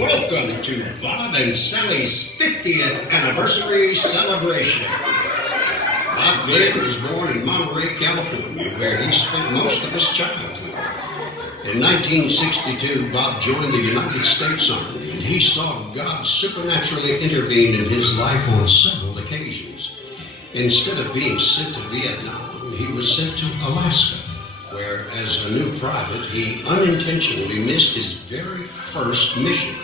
Welcome to Bob and Sally's 50th anniversary celebration. Bob Glenn was born in Monterey, California, where he spent most of his childhood. In 1962, Bob joined the United States Army, and he saw God supernaturally intervene in his life on several occasions. Instead of being sent to Vietnam, he was sent to Alaska, where, as a new private, he unintentionally missed his very first mission.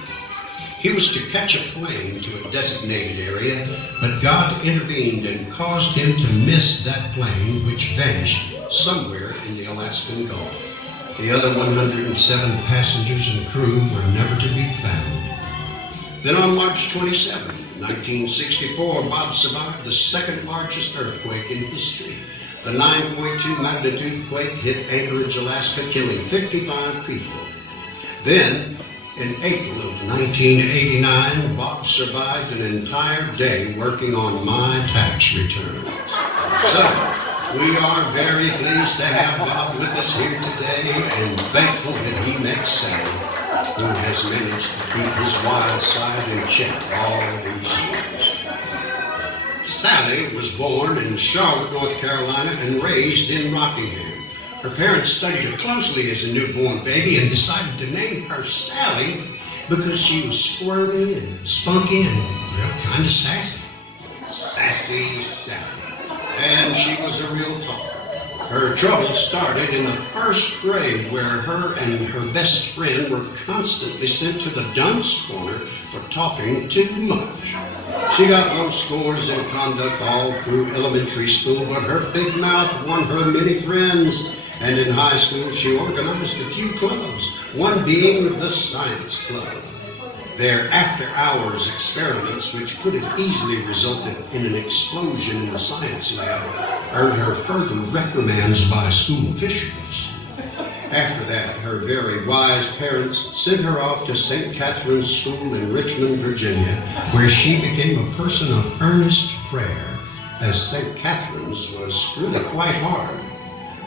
He was to catch a plane to a designated area, but God intervened and caused him to miss that plane, which vanished somewhere in the Alaskan Gulf. The other 107 passengers and crew were never to be found. Then on March 27, 1964, Bob survived the second largest earthquake in history. The 9.2 magnitude quake hit Anchorage, Alaska, killing 55 people. Then, in April of 1989, Bob survived an entire day working on my tax returns. So, we are very pleased to have Bob with us here today and thankful that he met Sally, who has managed to keep his wild side in check all these years. Sally was born in Charlotte, North Carolina and raised in Rockingham. Her parents studied her closely as a newborn baby and decided to name her Sally because she was squirmy and spunky and kind of sassy. Sassy Sally. And she was a real talker. Her trouble started in the first grade, where her and her best friend were constantly sent to the dunce corner for talking too much. She got low scores in conduct all through elementary school, but her big mouth won her many friends. And in high school, she organized a few clubs, one being the Science Club. Their after-hours experiments, which could have easily resulted in an explosion in the science lab, earned her further reprimands by school officials. After that, her very wise parents sent her off to St. Catherine's School in Richmond, Virginia, where she became a person of earnest prayer, as St. Catherine's was really quite hard.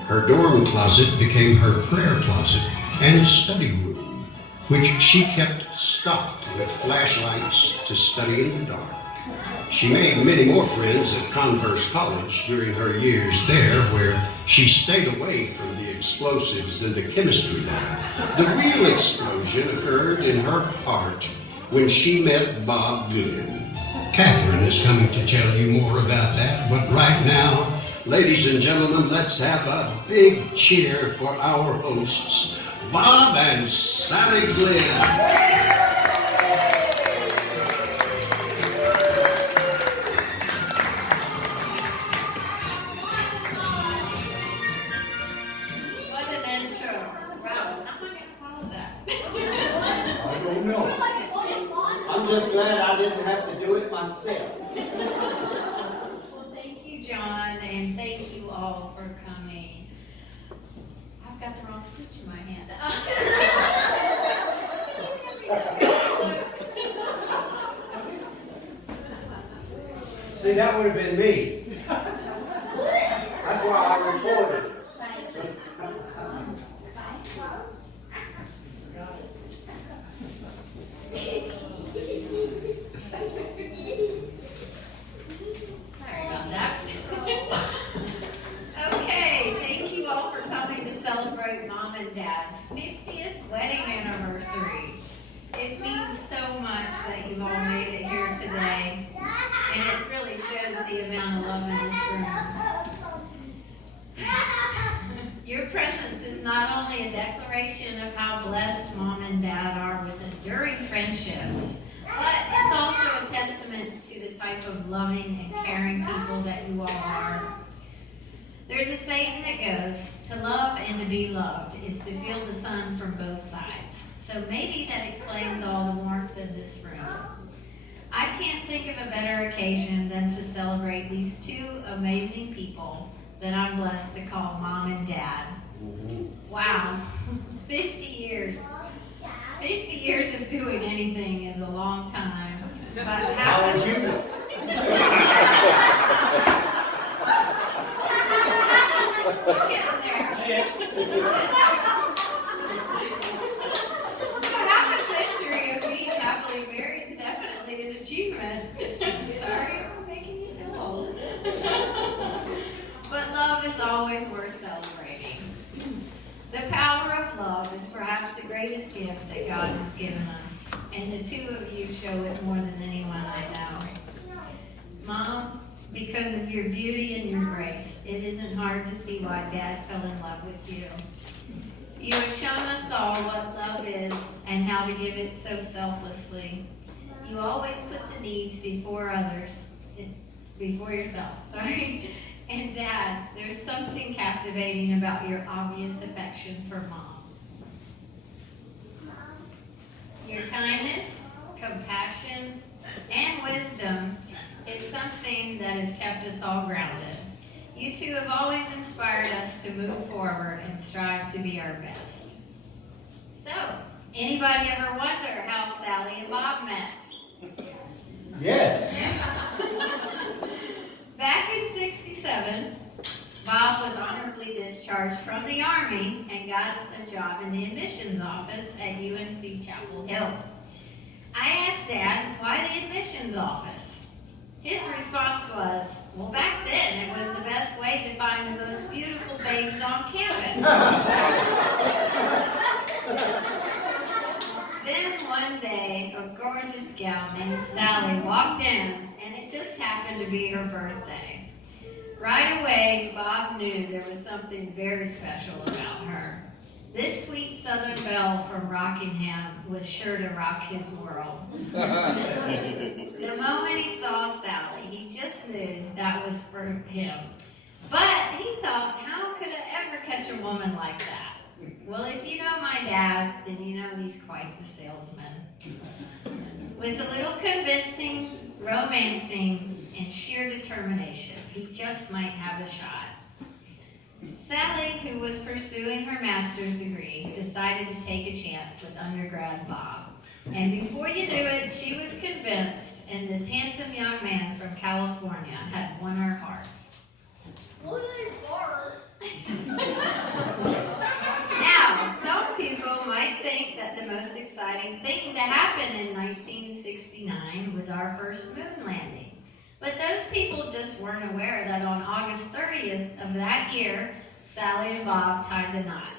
Her dorm closet became her prayer closet and study room, which she kept stocked with flashlights to study in the dark. She made many more friends at Converse College during her years there, where she stayed away from the explosives in the chemistry lab. The real explosion occurred in her heart when she met Bob Glenn. Catherine is coming to tell you more about that, but right now, ladies and gentlemen, let's have a big cheer for our hosts, Bob and Sally Glenn. Just glad I didn't have to do it myself. Well, thank you, John, and thank you all for coming. I've got the wrong stitch in my hand. See, that would have been me. That's why I reported. Sorry about that. Okay, thank you all for coming to celebrate Mom and Dad's 50th wedding anniversary. It means so much that you've all made it here today, and it really shows the amount of love in this room. Your presence is not only a declaration of how blessed Mom and Dad are with enduring friendships, but it's also a testament to the type of loving and caring people that you all are. There's a saying that goes, to love and to be loved is to feel the sun from both sides. So maybe that explains all the warmth in this room. I can't think of a better occasion than to celebrate these two amazing people that I'm blessed to call Mom and Dad. Wow, 50 years. 50 years of doing anything is a long time. But How would you know? Get there. So half a century of me two of you show it more than anyone I know. Mom, because of your beauty and your grace, it isn't hard to see why Dad fell in love with you. You have shown us all what love is and how to give it so selflessly. You always put the needs before others, before yourself, sorry. And Dad, there's something captivating about your obvious affection for Mom. Your kindness, compassion, and wisdom is something that has kept us all grounded. You two have always inspired us to move forward and strive to be our best. So, anybody ever wonder how Sally and Bob met? Yes. Back in '67, Bob was honorably discharged from the Army and got a job in the admissions office at UNC Chapel Hill. I asked Dad, why the admissions office? His response was, well, back then it was the best way to find the most beautiful babes on campus. Then one day, a gorgeous gal named Sally walked in, and it just happened to be her birthday. Right away, Bob knew there was something very special about her. This sweet Southern belle from Rockingham was sure to rock his world. The moment he saw Sally, he just knew that was for him. But he thought, how could I ever catch a woman like that? Well, if you know my dad, then you know he's quite the salesman. With a little convincing, romancing, and sheer determination, he just might have a shot. Sally, who was pursuing her master's degree, decided to take a chance with undergrad Bob. And before you knew it, she was convinced, and this handsome young man from California had won her heart. What a fart! Now, some people might think that the most exciting thing to happen in 1969 was our first moon landing. But those people just weren't aware that on August 30th of that year, Sally and Bob tied the knot.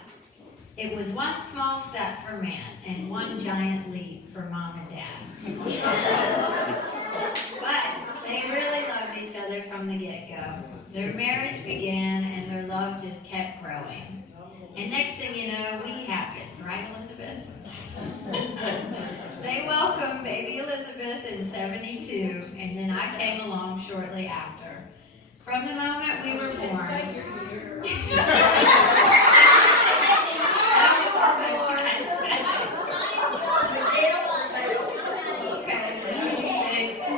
It was one small step for man and one giant leap for Mom and Dad. But they really loved each other from the get-go. Their marriage began and their love just kept growing. And next thing you know, we happened, right, Elizabeth? They welcomed baby Elizabeth in '72, and then I came along shortly after. From the moment we were born.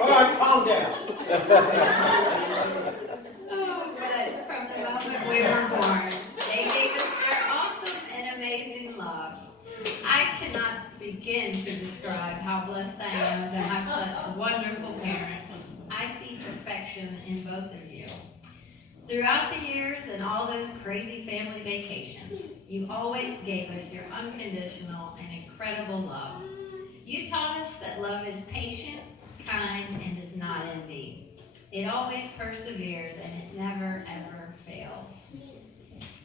All right, calm down. But from the moment we were born, they gave us their awesome and amazing love. I cannot begin to describe how blessed I am to have such wonderful parents. I see perfection in both of you. Throughout the years and all those crazy family vacations, you always gave us your unconditional and incredible love. You taught us that love is patient, kind, and does not envy. It always perseveres and it never ever fails.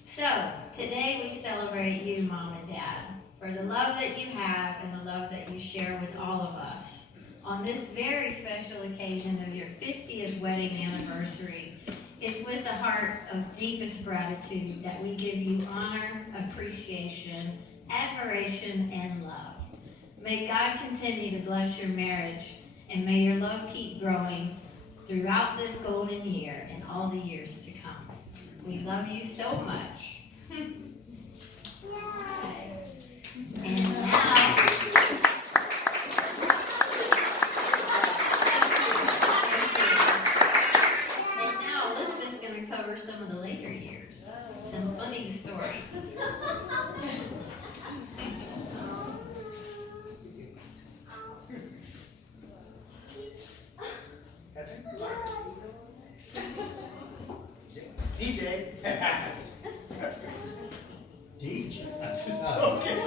So, today we celebrate you, Mom and Dad, for the love that you have and the love that you share with all of us. On this very special occasion of your 50th wedding anniversary, it's with a heart of deepest gratitude that we give you honor, appreciation, admiration, and love. May God continue to bless your marriage, and may your love keep growing throughout this golden year and all the years to come. We love you so much. And now Elizabeth's going to cover some of the later years, some funny stories. DJ. DJ. I'm just joking.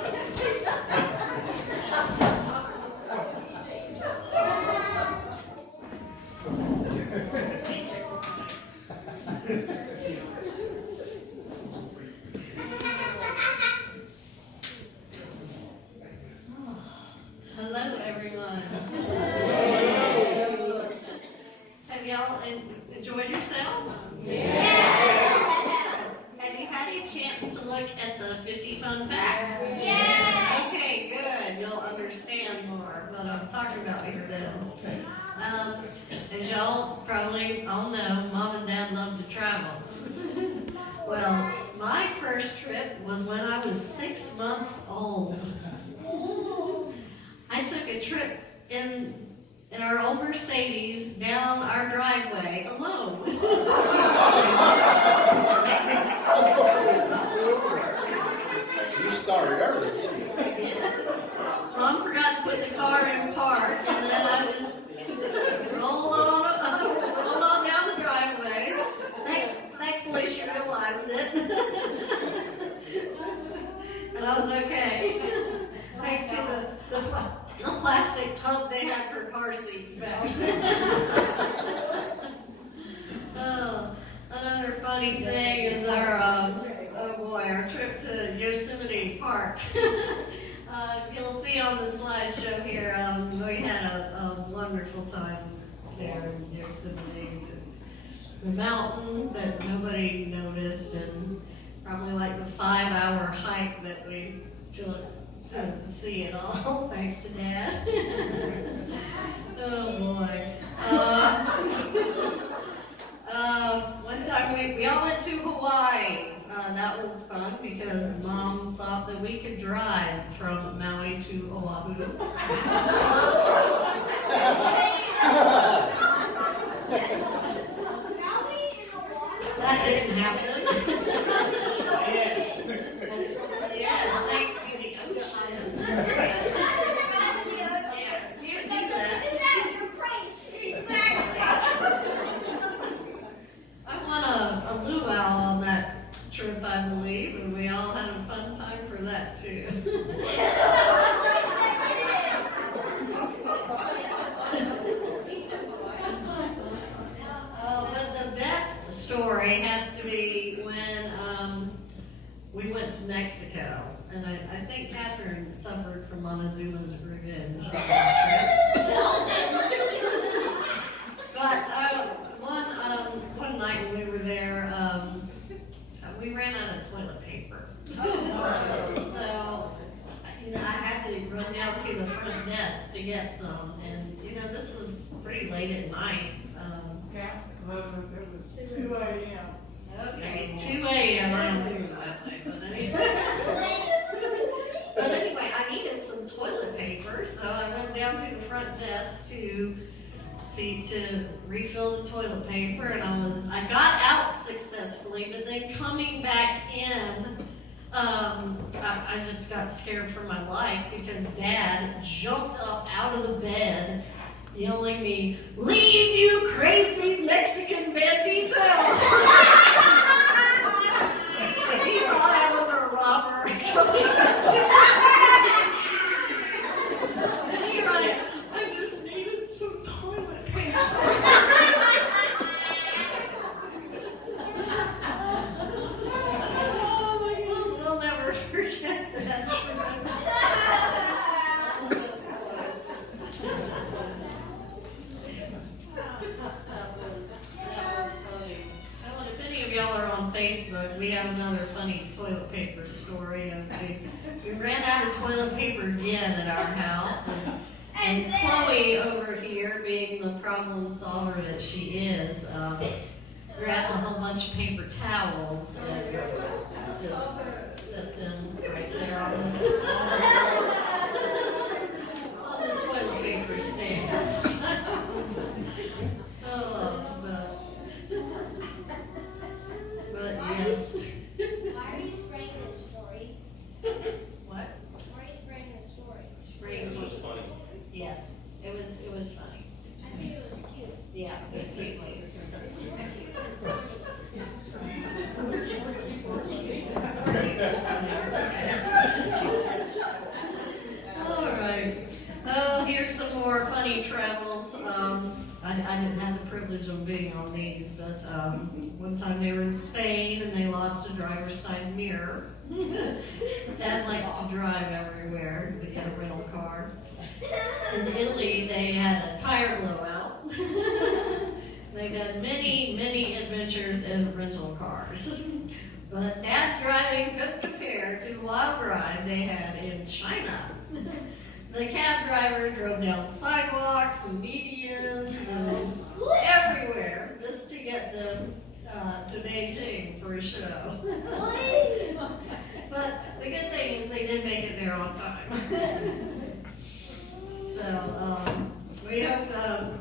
talking about here then. As y'all probably all know, Mom and Dad love to travel. Well, my first trip was when I was 6 months old. I took a trip in our old Mercedes down our driveway alone. You started early, didn't you? Mom forgot to put the car in park, and then I just rolled on down the driveway. Thankfully, she realized it, and I was okay. Thanks to the plastic tub they had for car seats back then. Oh, another funny thing is our trip to Yosemite Park. You'll see on the slideshow here, we had a wonderful time there in Yosemite. The mountain that nobody noticed, and probably like the 5-hour hike that we took to see it all, thanks to Dad. Oh boy. One time we all went to Hawaii. That was fun because Mom thought that we could drive from Maui to Oahu. That didn't happen. Yes, thanks to the ocean. Yes, you do that. Exactly. I won a luau on that trip, I believe, and we all had a fun time for that too. But the best story has to be when we went to Mexico, and I think Catherine suffered from Montezuma's revenge on that trip. But one night when we were there, we ran out of toilet paper. So, I had to run down to the front desk to get some, and this was pretty late at night. It was 2 a.m. Okay, 2 a.m. I don't think exactly, but anyway, I needed some toilet paper, so I went down to the front desk to refill the toilet paper, and I got out successfully, but then coming back in, I just got scared for my life because Dad jumped up out of the bed yelling me, "Leave, you crazy Mexican bandito!" He thought I was a robber. And here I just needed some toilet paper. Oh my God, we'll never forget that trip. That was funny. Well, if any of y'all are on Facebook, we have another funny toilet paper story. We ran out of toilet paper again at our house, and Chloe over here, being the problem solver that she is, grabbed a whole bunch of paper towels and just set them right there on the toilet paper stand. But yes. Why are you spraying this story? What? Why are you spraying this story? Spring. This was funny. Yes, it was funny. I think it was cute. Yeah, it was cute. All right. Oh, here's some more funny travels. I didn't have the privilege of being on these, but one time they were in Spain and they lost a driver's side mirror. Dad likes to drive everywhere to get a rental car. In Italy, they had a tire blowout. They've had many, many adventures in rental cars. But Dad's driving couldn't compare to the wild ride they had in China. The cab driver drove down sidewalks and medians and everywhere just to get them to Beijing for a show. But the good thing is they did make it there on time. So we hope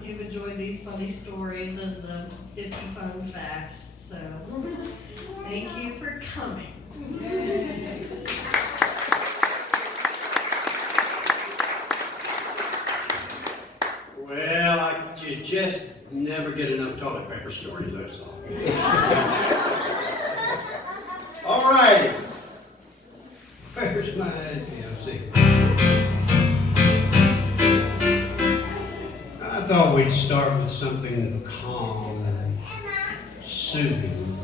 you've enjoyed these funny stories and the 50 fun facts. So thank you for coming. Well, you just never get enough toilet paper stories, that's all. All righty. Where's my, let's see. I thought we'd start with something calm and soothing.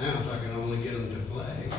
Now, if I can only get them to play.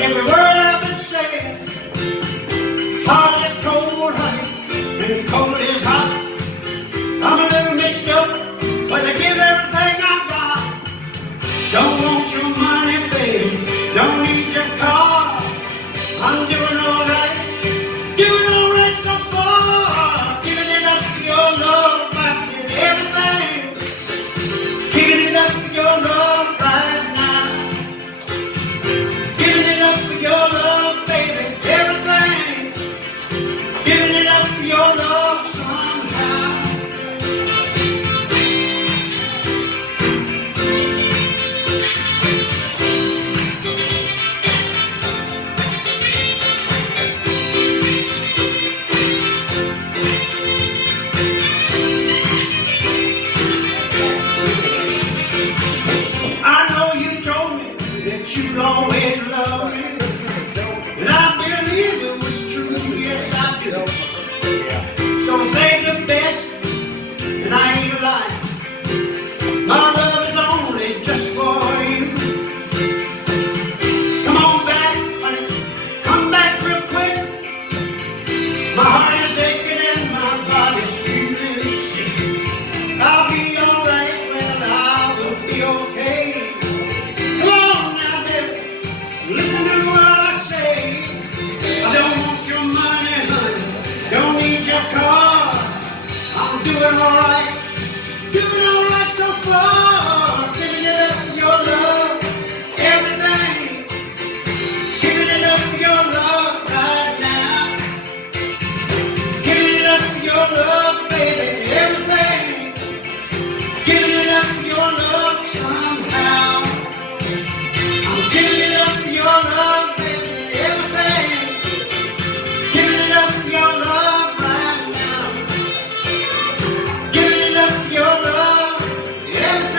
Every word I've been saying, hot is cold, honey, and cold is hot. I'm a little mixed up, but I give everything I got. Don't want your money, baby, don't need your car. I'm doing alright so far. Giving it up for your love, I said everything. Giving it up for your love right now. Giving it up for your love, baby, everything. Giving it up for your love somehow. I know you told me that you'd always love me, and I believe it was true, yes I do. So say the best, and I ain't lying. My love is only just for you. Come on back, honey, come back real quick. My heart is aching and my body's feeling sick. I'll be alright, well I will be okay. Come on now, baby, listen to what I say. I don't want your money, honey, don't need your car. I'm doing alright so far. Giving it up for your love, everything. Giving it up for your love right now. Giving it up for your love, baby, everything. Giving it up for your love somehow. I'm giving it up for your love, baby, everything. Giving it up for your love right now. Giving it up for your love, everything.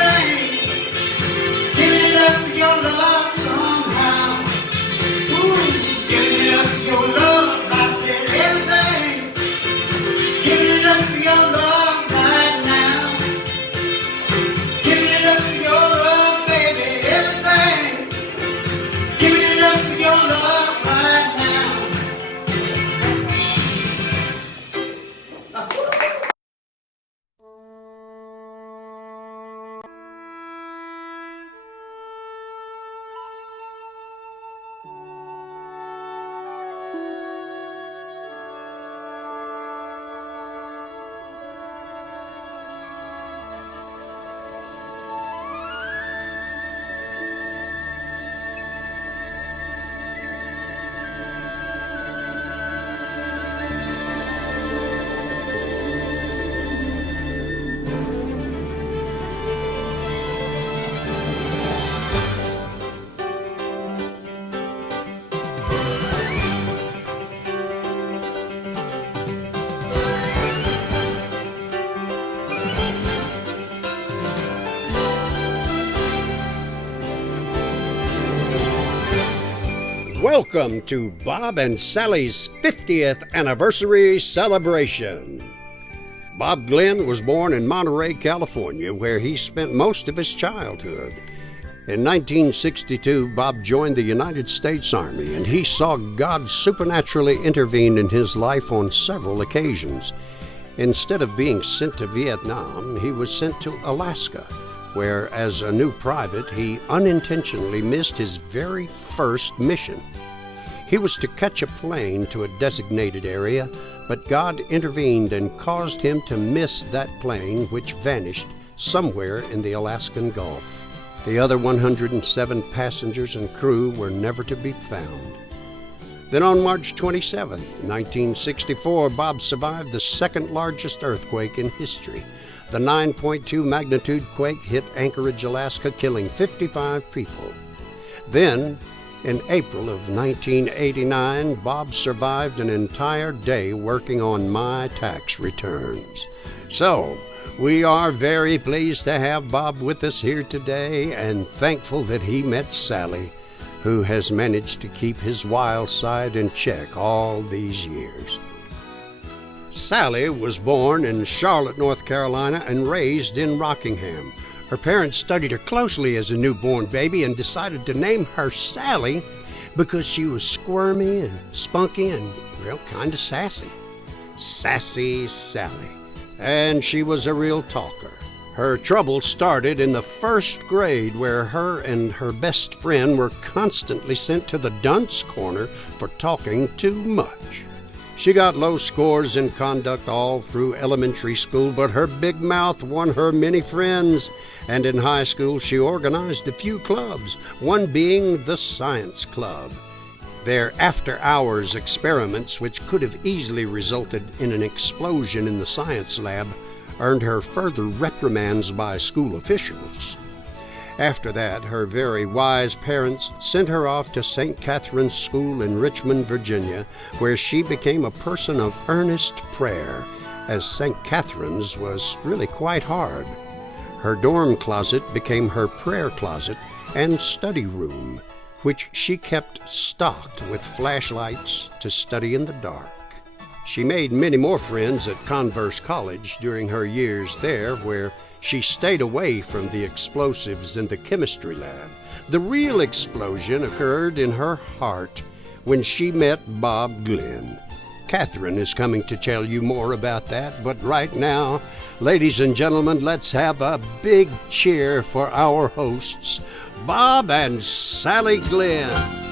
Welcome to Bob and Sally's 50th anniversary celebration. Bob Glenn was born in Monterey, California, where he spent most of his childhood. In 1962, Bob joined the United States Army, and he saw God supernaturally intervene in his life on several occasions. Instead of being sent to Vietnam, he was sent to Alaska, where, as a new private, he unintentionally missed his very first mission. He was to catch a plane to a designated area, but God intervened and caused him to miss that plane, which vanished somewhere in the Alaskan Gulf. The other 107 passengers and crew were never to be found. Then on March 27, 1964, Bob survived the second largest earthquake in history. The 9.2 magnitude quake hit Anchorage, Alaska, killing 55 people. Then, in April of 1989, Bob survived an entire day working on my tax returns. So, we are very pleased to have Bob with us here today and thankful that he met Sally, who has managed to keep his wild side in check all these years. Sally was born in Charlotte, North Carolina, and raised in Rockingham. Her parents studied her closely as a newborn baby and decided to name her Sally because she was squirmy and spunky and, well, kind of sassy. Sassy Sally. And she was a real talker. Her trouble started in the first grade, where her and her best friend were constantly sent to the dunce corner for talking too much. She got low scores in conduct all through elementary school, but her big mouth won her many friends. And in high school, she organized a few clubs, one being the Science Club. Their after-hours experiments, which could have easily resulted in an explosion in the science lab, earned her further reprimands by school officials. After that, her very wise parents sent her off to St. Catherine's School in Richmond, Virginia, where she became a person of earnest prayer, as St. Catherine's was really quite hard. Her dorm closet became her prayer closet and study room, which she kept stocked with flashlights to study in the dark. She made many more friends at Converse College during her years there, where she stayed away from the explosives in the chemistry lab. The real explosion occurred in her heart when she met Bob Glenn. Catherine is coming to tell you more about that, but right now, ladies and gentlemen, let's have a big cheer for our hosts, Bob and Sally Glenn.